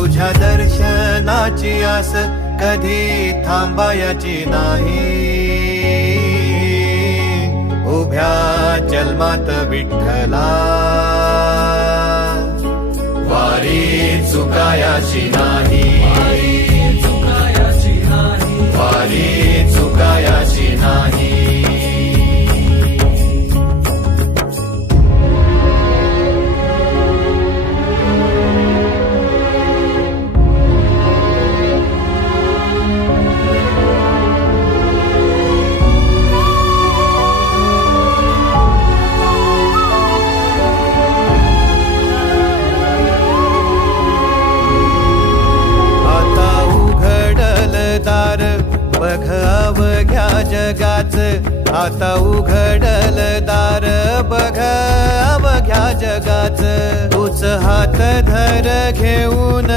तुझ्या दर्शनाची आस कधी थांबायची नाही, उभ्या जन्मात विठ्ठला वारी चुकायाची नाही, वारी चुकायाची नाही। बघ अवघ्या जगाच, आता उघडल दार बघ अवघ्या जगाच, तूच हात धर घेऊन